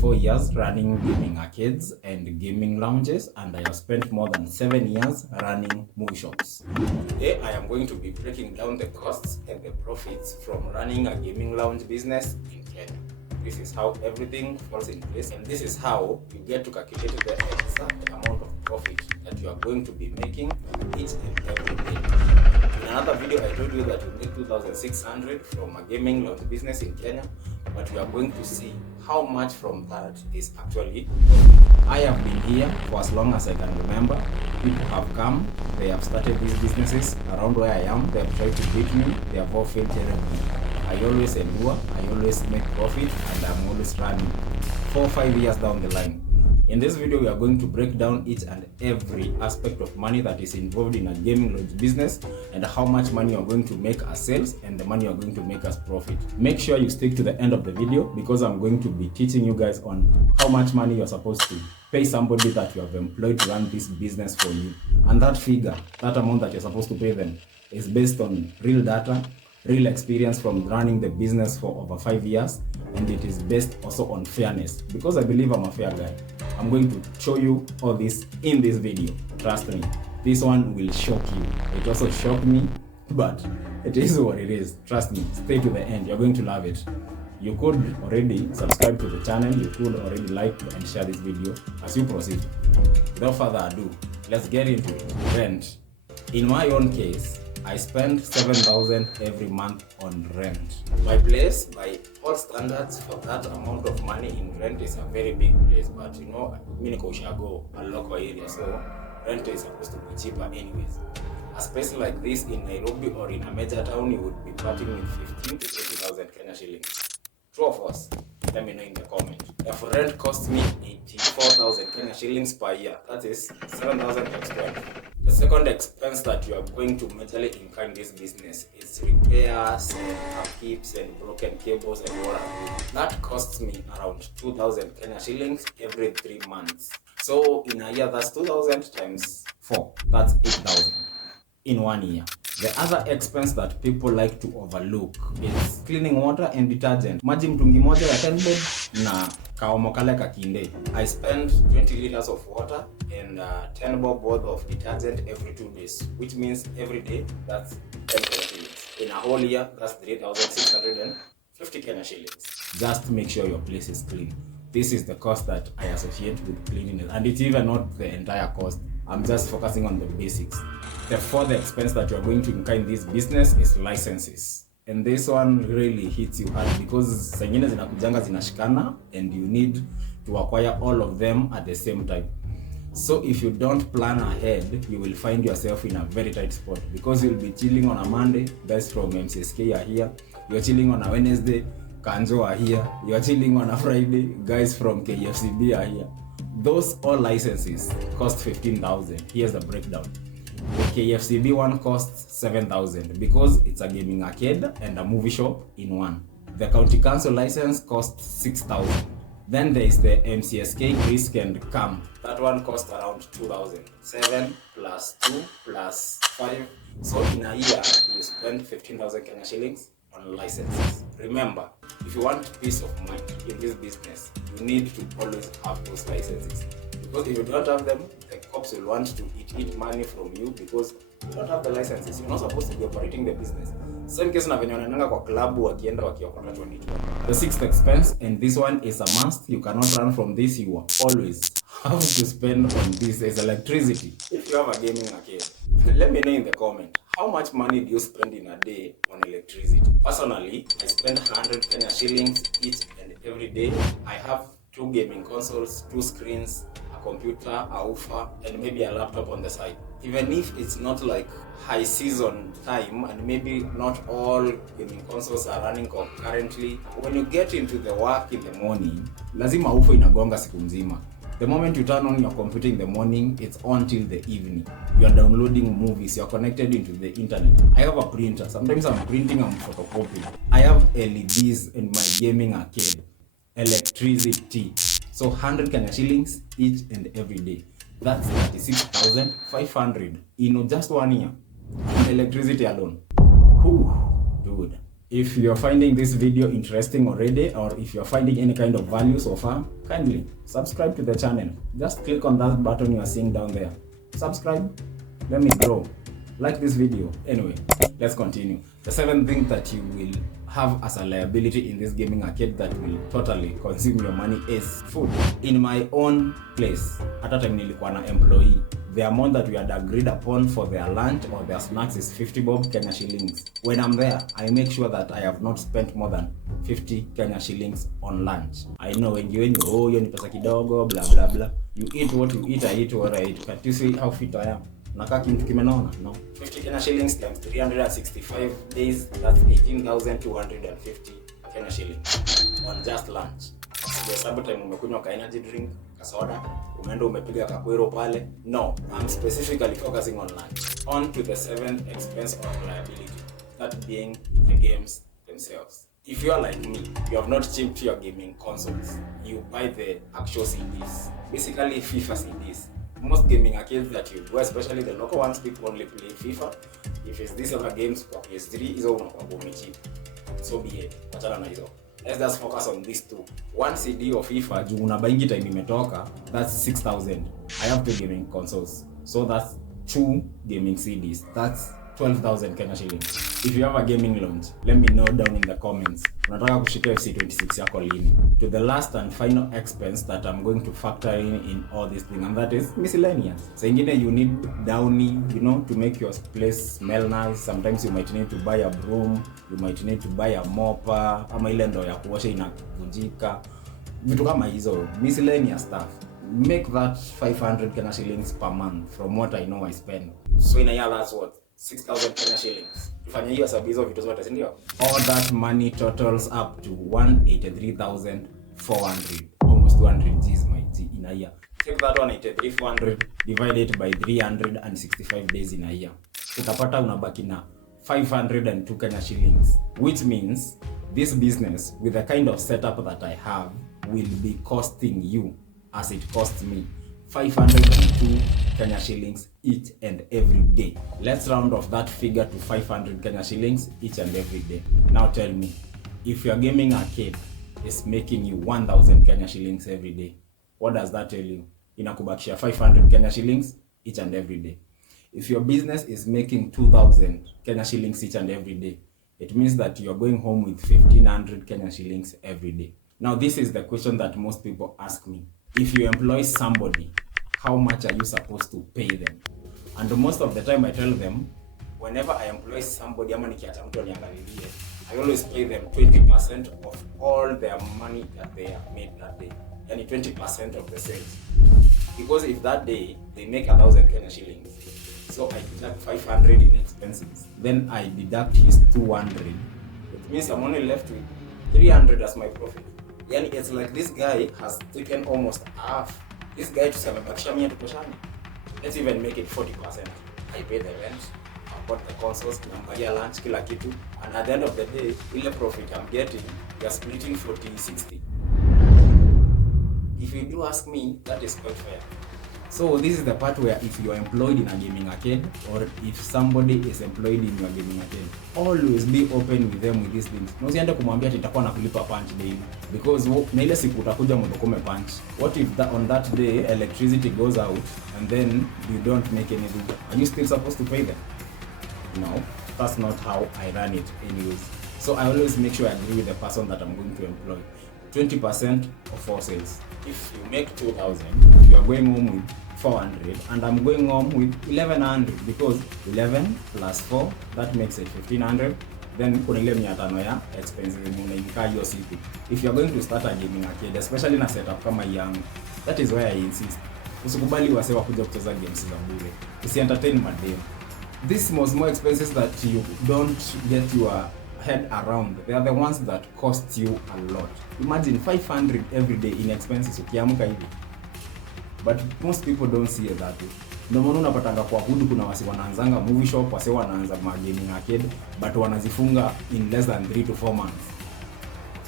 4 years running gaming arcades and gaming lounges, and I have spent more than 7 years running movie shops. Today I am going to be breaking down the costs and the profits from running a gaming lounge business in Kenya. This is how everything falls in place, and this is how you get to calculate the exact amount of profit that you are going to be making each and every day. In another video, I told you that you make 2,600 from a gaming lounge business in Kenya, but we are going to see how much from that is actually. I have been here for as long as I can remember. People have come, they have started these businesses around where I am, they have tried to beat me, they have all failed terribly. I always endure, I always make profit, and I'm always running 4 or 5 years down the line. In this video, we are going to break down each and every aspect of money that is involved in a gaming lodge business, and how much money you are going to make as sales and the money you are going to make as profit. Make sure you stick to the end of the video, because I'm going to be teaching you guys on how much money you're supposed to pay somebody that you have employed to run this business for you. And that figure, that amount that you're supposed to pay them, is based on real data, real experience from running the business for over 5 years, and it is based also on fairness, because I believe I'm a fair guy. I'm going to show you all this in this video. Trust me, this one will shock you. It also shocked me, but it is what it is. Trust me, stay to the end, you're going to love it. You could already subscribe to the channel, you could already like and share this video as you proceed. Without further ado, let's get into it. Rent. In my own case, I spend 7,000 every month on rent. My place, by all standards, for that amount of money in rent, is a very big place. But you know, Miniko Shago, a local area, so rent is supposed to be cheaper anyways. A space like this in Nairobi or in a major town, you would be parting with 15 to 20,000 Kenya shillings. True or false? Let me know in the comment. If rent costs me 84,000 Kenya shillings per year, that is 7,000 times 12. The second expense that you are going to majorly incur in this business is repairs and upkeeps and broken cables and water. That costs me around 2,000 Kenya shillings every 3 months. So in a year, that's 2,000 times 4. That's 8,000 in 1 year. The other expense that people like to overlook is cleaning water and detergent. Maji mtungi moja ya 10 bob na kaomo kale kakinde. I spend 20 liters of water and 10 bob worth of detergent every 2 days, which means every day that's 10 shillings. In a whole year, that's 3,650 Kenya shillings. Just make sure your place is clean. This is the cost that I associate with cleanliness, and it's even not the entire cost. I'm just focusing on the basics. The fourth expense that you're going to incur in this business is licenses. And this one really hits you hard, because zingine zinakujanga zinashikana and you need to acquire all of them at the same time. So if you don't plan ahead, you will find yourself in a very tight spot, because you'll be chilling on a Monday, guys from MCSK are here. You're chilling on a Wednesday, Kanjo are here. You're chilling on a Friday, guys from KFCB are here. Those all licenses cost 15,000. Here's the breakdown. The KFCB one costs 7,000 because it's a gaming arcade and a movie shop in one. The county council license costs 6,000. Then there is the MCSK Risk and Camp. That one costs around 2,000. 7 plus 2 plus 5. So in a year, you spend 15,000 Kenya shillings on licenses. Remember, if you want peace of mind in this business, you need to always have those licenses. Because if you don't have them, the cops will want to eat money from you, because you don't have the licenses. You're not supposed to be operating the business. Same case na venye wanaenda kwa club wakienda wakiokota 22. The sixth expense, and this one is a must, you cannot run from this, you always have to spend on this, is electricity. If you have a gaming arcade, let me know in the comment, how much money do you spend in a day on electricity? Personally, I spend 100 Kenya shillings each and every day. I have 2 gaming consoles, 2 screens, a computer, a woofer, and maybe a laptop on the side. Even if it's not like high season time, and maybe not all gaming consoles are running concurrently, when you get into the work in the morning, lazima woofer inagonga siku mzima. The moment you turn on your computer in the morning, it's on till the evening. You are downloading movies, you are connected into the internet. I have a printer. Sometimes I'm printing, I'm photocopying. I have LEDs in my gaming arcade. Electricity. So 100 Kenya shillings each and every day. That's 36,500 in just 1 year. Electricity alone. Whew, dude. If you're finding this video interesting already, or if you're finding any kind of value so far, kindly subscribe to the channel. Just click on that button you are seeing down there. Subscribe, let me grow. Like this video. Anyway, let's continue. The seventh thing that you will have as a liability in this gaming arcade that will totally consume your money is food. In my own place, at a time nilikuwa na employee, the amount that we had agreed upon for their lunch or their snacks is 50 bob Kenya shillings. When I'm there, I make sure that I have not spent more than 50 Kenya shillings on lunch. I know when you oh, hiyo ni pesa kidogo, blah blah blah. You eat what you eat, I eat what I eat. But you see how fit I am. Nakaa kitu kimenona, no? 50 Kenya shillings times 365 days, that's 18,250 Kenya shillings on just lunch. Kwa sababu time umekunywa ka energy drink, ka soda, umeenda umepiga kakwero pale. No, I'm specifically focusing on lunch. On to the seventh expense or liability, that being the games themselves. If you are like me, you have not chipped your gaming consoles. You buy the actual CDs, basically FIFA CDs. Most gaming arcades that you go, especially the local ones, people only play FIFA. If it's these other games for PS3, hizo unakuwa cheap. So be it. Wachana na hizo. Let's just focus on these two. One CD of FIFA, juu unabaingi time imetoka, that's 6,000. I have 2 gaming consoles. So that's 2 gaming CDs. That's 12,000 Kenya shillings. If you have a gaming launch, let me know down in the comments. Unataka kushika FC26 yako lini? To the last and final expense that I'm going to factor in all this thing, and that is miscellaneous. So ingine you need downy, you know, to make your place smell nice. Sometimes you might need to buy a broom, you might need to buy a mopper, ama ile ndoo ya kuosha inavunjika. Vitu kama hizo, miscellaneous stuff. Make that 500 Kenya shillings per month from what I know I spend. So in a year, that's what? 6,000 Kenya shillings. Tufanye hiyo sababu hizo vitu zote, si ndio? All that money totals up to 183,400. Almost 200 G's my G in a year. Take that 183,400, divide it by 365 days in a year. Utapata unabaki na 502 Kenya shillings, which means this business with the kind of setup that I have will be costing you, as it costs me, 502 Kenya shillings each and every day. Let's round off that figure to 500 Kenya shillings each and every day. Now tell me, if your gaming arcade is making you 1,000 Kenya shillings every day, what does that tell you? Inakubakisha 500 Kenya shillings each and every day. If your business is making 2,000 Kenya shillings each and every day, it means that you're going home with 1,500 Kenya shillings every day. Now this is the question that most people ask me. If you employ somebody, how much are you supposed to pay them? And most of the time I tell them, whenever I employ somebody, ama nikiacha mtu aniangalilie, I always pay them 20% of all their money that they have made that day. Yani 20% of the sales. Because if that day they make 1,000 Kenya shillings, so I deduct 500 in expenses, then I deduct his 200. It means I'm only left with 300 as my profit. Yani it's like this guy has taken almost half. This guy tusamebakisha mia tukoshani. Let's even make it 40%. I pay the rent, I bought the consoles, nambaia lunch, kila kitu, and at the end of the day, ile profit I'm getting, we are splitting 40-60. If you do ask me, that is quite fair. So this is the part where if you are employed in a gaming arcade, or if somebody is employed in your gaming arcade, always be open with them with these things. Na usiende kumwambia nitakuwa nakulipa punch daily, because na ile siku utakuja mdokome punch. What if on that day electricity goes out and then you don't make anything? Are you still supposed to pay them? No, that's not how I run it anyways. So I always make sure I agree with the person that I'm going to employ. 20% of all sales. If you make 2,000, you are going home with 400, and I'm going home with 1,100, because 11 plus 4, that makes it 1,500. Then kuna ile 500 ya expenses unainka hiyo siku. If you are going to start a gaming arcade, especially na setup kama yangu, that is why I insist. Usikubali wase wakuja kucheza games za bure. Usi entertain madem. These more expenses that you don't get your head around, they are the ones that cost you a lot. Imagine 500 every day in expenses ukiamka hivi. But most people don't see it that way. Ndio maana unapatanga kwa hudu kuna wasi wanaanzanga movie shop, wasi wanaanza gaming arcade, but wanazifunga in less than 3 to 4 months.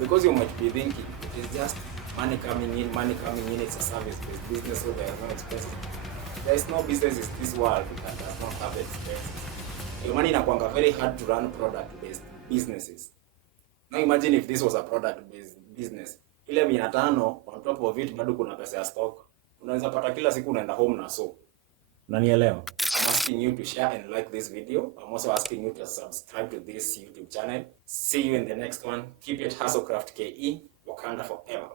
Because you might be thinking, it is just money coming in, it's a service-based business, so there are no expenses. There is no business in this world that does not have expenses. Your money inakuanga very hard to run product-based businesses. Now imagine if this was a product based business. Ile 500 on top of it bado kuna pesa ya stock. Unaweza pata kila siku unaenda home na so. Unanielewa? I'm asking you to share and like this video. I'm also asking you to subscribe to this YouTube channel. See you in the next one. Keep it HustleCraftKe. Wakanda forever.